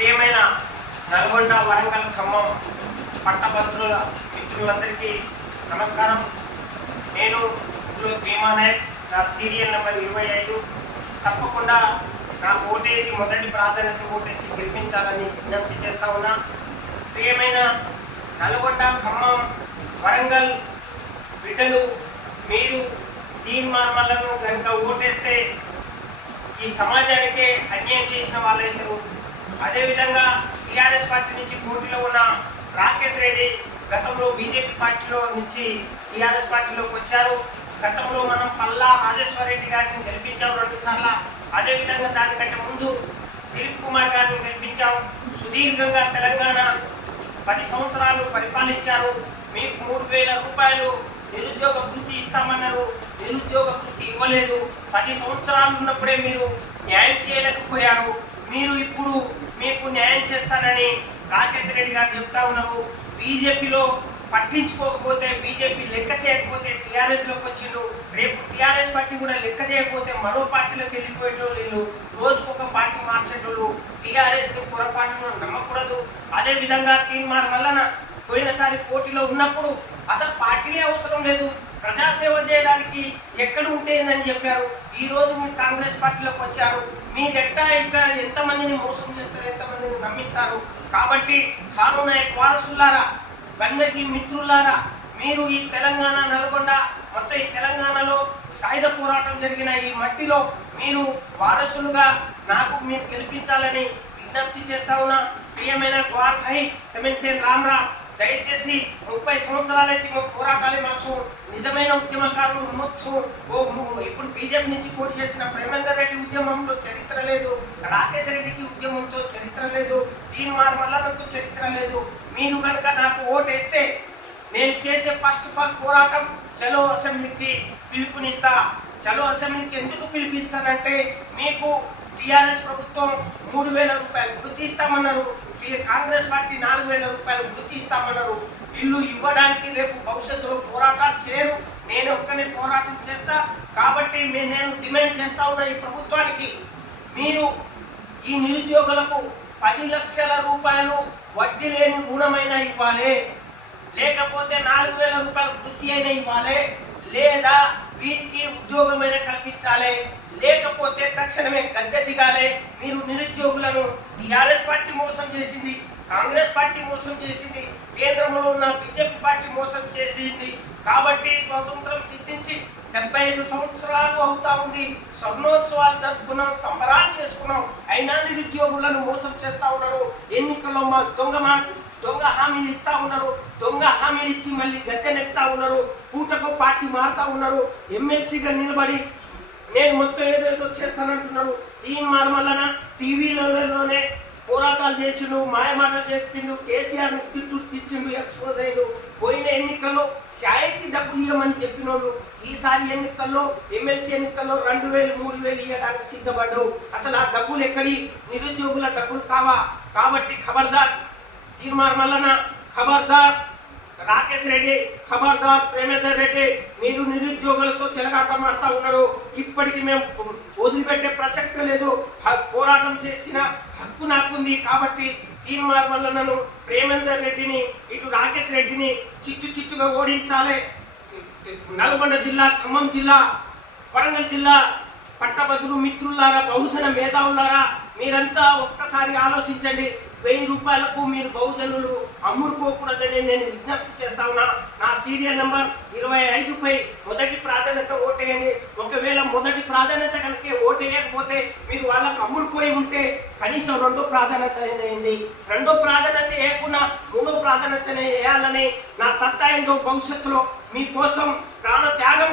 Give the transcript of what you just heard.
ప్రియమైన నల్గొండ వరంగల్ ఖమ్మం పట్టభద్రుల మిత్రులందరికీ నమస్కారం. నేను ఇందులో భీమానాయక్. నా సీరియల్ నెంబర్ ఇరవై ఐదు. తప్పకుండా నాకు ఓటేసి మొదటి ప్రాధాన్యత ఓటేసి గెలిపించాలని విజ్ఞప్తి చేస్తా ఉన్నా. ప్రియమైన నల్గొండ ఖమ్మం వరంగల్ బిడ్డలు మీరు దీన్ మార్మలను కనుక ఓటేస్తే ఈ సమాజానికే అన్యాయం చేసిన వాళ్ళైతారు. అదేవిధంగా టీఆర్ఎస్ పార్టీ నుంచి పోటీలో ఉన్న రాకేష్ రెడ్డి గతంలో బీజేపీ పార్టీలో నుంచి టీఆర్ఎస్ పార్టీలోకి వచ్చారు. గతంలో మనం పల్లా రాజేశ్వర రెడ్డి గారిని గెలిపించాం రెండు సార్లు అదేవిధంగా దానికంటే ముందు దిలీప్ కుమార్ గారిని గెలిపించాం. సుదీర్ఘంగా తెలంగాణ పది సంవత్సరాలు పరిపాలించారు. మీకు మూడు వేల రూపాయలు నిరుద్యోగ వృత్తి ఇస్తామన్నారు. నిరుద్యోగ వృత్తి ఇవ్వలేదు. పది సంవత్సరాలు ఉన్నప్పుడే మీరు న్యాయం చేయలేకపోయారు. మీరు ఇప్పుడు మీకు న్యాయం చేస్తానని రాకేష్ రెడ్డి గారు చెప్తా ఉన్నారు. బీజేపీలో పట్టించుకోకపోతే బీజేపీ లెక్క చేయకపోతే టీఆర్ఎస్లోకి వచ్చిండు రేపు టీఆర్ఎస్ పార్టీ కూడా లెక్క చేయకపోతే మరో పార్టీలోకి వెళ్ళిపోయేటోళ్ళు వీళ్ళు. రోజుకొక పార్టీ మార్చేటోళ్ళు. టీఆర్ఎస్ని పొరపాటును నమ్మకూడదు. అదేవిధంగా తీర్మానం వలన పోయినసారి పోటీలో ఉన్నప్పుడు అసలు పార్టీలే అవసరం లేదు. ప్రజాసేవ చేయడానికి ఎక్కడ ఉంటేందని చెప్పారు? ఈ రోజు మీరు కాంగ్రెస్ పార్టీలోకి వచ్చారు. మీరు ఎట్టా ఎట్టా ఎంతమందిని మోసం చేస్తారు ఎంతమందిని నమ్మిస్తారు? కాబట్టి కానూనాయక్ వారసులారా బందకి మిత్రులారా మీరు ఈ తెలంగాణ నల్గొండ మొత్తం ఈ తెలంగాణలో సాయుధ పోరాటం జరిగిన ఈ మట్టిలో మీరు వారసులుగా నాకు మీరు గెలిపించాలని విజ్ఞప్తి చేస్తా ఉన్నా. ప్రియమైన గ్వార్ భాయ్ తమిళసేన్ రామ్ దయచేసి ముప్పై సంవత్సరాలైతే మా పోరాటాలు మార్చు. నిజమైన ఉద్యమకారులు ఉండొచ్చు ఓ ఇప్పుడు బీజేపీ నుంచి పోటీ చేసిన ప్రేమేందర్ రెడ్డి ఉద్యమంలో చరిత్ర లేదు. రాకేష్ రెడ్డికి ఉద్యమంతో చరిత్ర లేదు. దీని మల్లన్నకు చరిత్ర లేదు. మీరు కనుక నాకు ఓటేస్తే నేను చేసే ఫస్ట్ ఫస్ట్ పోరాటం చలో అసెంబ్లీకి పిలుపునిస్తా. చలో అసెంబ్లీకి ఎందుకు పిలిపిస్తానంటే మీకు టీఆర్ఎస్ ప్రభుత్వం మూడు వేల రూపాయలు గుర్తిస్తామన్నారు కాంగ్రెస్ పార్టీ నాలుగు వేల రూపాయలు వృత్తి ఇస్తామన్నారు. ఇల్లు ఇవ్వడానికి రేపు భవిష్యత్తులో పోరాటాలు చేయరు. నేను ఒక్కనే పోరాటం చేస్తా. కాబట్టి నేను డిమాండ్ చేస్తా ఉన్న ఈ ప్రభుత్వానికి. మీరు ఈ నిరుద్యోగులకు పది లక్షల రూపాయలు వడ్డీ లేని రుణమైన ఇవ్వాలి. లేకపోతే నాలుగు వేల రూపాయలు వృత్తి అయినా ఇవ్వాలి. లేదా వీరికి ఉద్యోగమైన కల్పించాలి. లేకపోతే తక్షణమే గద్దె దిగాలి. మీరు నిరుద్యోగులను టీఆర్ఎస్ పార్టీ చేసింది కాంగ్రెస్ పార్టీ మోసం చేసింది కేంద్రంలో ఉన్న బీజేపీ పార్టీ మోసం చేసింది. కాబట్టి స్వాతంత్రం సిద్ధించి డెబ్బై ఐదు సంవత్సరాలు అవుతా ఉంది. స్వర్ణోత్సవాలు జరుపుకున్నాం సంబరాలు చేసుకున్నాం. అయినా నిరుద్యోగులను మోసం చేస్తూ ఉన్నారు. ఎన్నికల్లో మా దొంగ మా దొంగ హామీలు ఇస్తూ ఉన్నారు. దొంగ హామీలు ఇచ్చి మళ్ళీ గద్దెనెక్తా ఉన్నారు. పూటకు పార్టీ మారుతా ఉన్నారు. ఎమ్మెల్సీగా నిలబడి నేను మొత్తం ఏదేదో చేస్తానంటున్నారు దీని మరమలన టీవీలలోనే పోరాటాలు చేసిండు మాయమాటలు చెప్పిండు కేసీఆర్ తిట్టు తిట్టిండు ఎక్స్పోజ్ అయ్యిండు పోయిన ఎన్నికల్లో ఛాయకి డబ్బులు ఇవ్వమని చెప్పినోళ్ళు ఈసారి ఎన్నికల్లో ఎమ్మెల్సీ ఎన్నికల్లో రెండు వేలు మూడు వేలు ఇవ్వడానికి సిద్ధపడ్డావు. అసలు ఆ డబ్బులు ఎక్కడి? నిరుద్యోగుల డబ్బులు కావా? కాబట్టి ఖబర్దార్ తీర్మానం వలన ఖబర్దార్. రాకేష్ రెడ్డి ఖబర్దార్ ప్రేమేందర్ రెడ్డి మీరు నిరుద్యోగులతో చెలగాటమాడుతూ ఉన్నారు. ఇప్పటికి మేము వదిలిపెట్టే ప్రసక్తి లేదు. పోరాటం చేసిన హక్కు నాకుంది. కాబట్టి తీర్మానం వల్ల నన్ను ప్రేమేందర్ రెడ్డిని ఇటు రాకేష్ రెడ్డిని చిత్తు చిత్తుగా ఓడించాలి. నల్గొండ జిల్లా ఖమ్మం జిల్లా వరంగల్ జిల్లా పట్టభద్రులు మిత్రులారా బహుశన మేధావులారా మీరంతా ఒక్కసారి ఆలోచించండి. వెయ్యి రూపాయలకు మీరు బహుజనులు అమ్ముడుపోకూడదని నేను విజ్ఞప్తి చేస్తా ఉన్నా. నా సీరియల్ నెంబర్ ఇరవై ఐదుపై మొదటి ప్రాధాన్యత ఓటేయండి. ఒకవేళ మొదటి ప్రాధాన్యత కనుక ఓటేయకపోతే మీరు వాళ్ళకు అమ్ముడుపోయి ఉంటే కనీసం రెండో ప్రాధాన్యత వేయండి. రెండో ప్రాధాన్యత వేయకుండా మూడో ప్రాధాన్యత వేయాలని నా సత్తా భవిష్యత్తులో మీకోసం ప్రాణ త్యాగం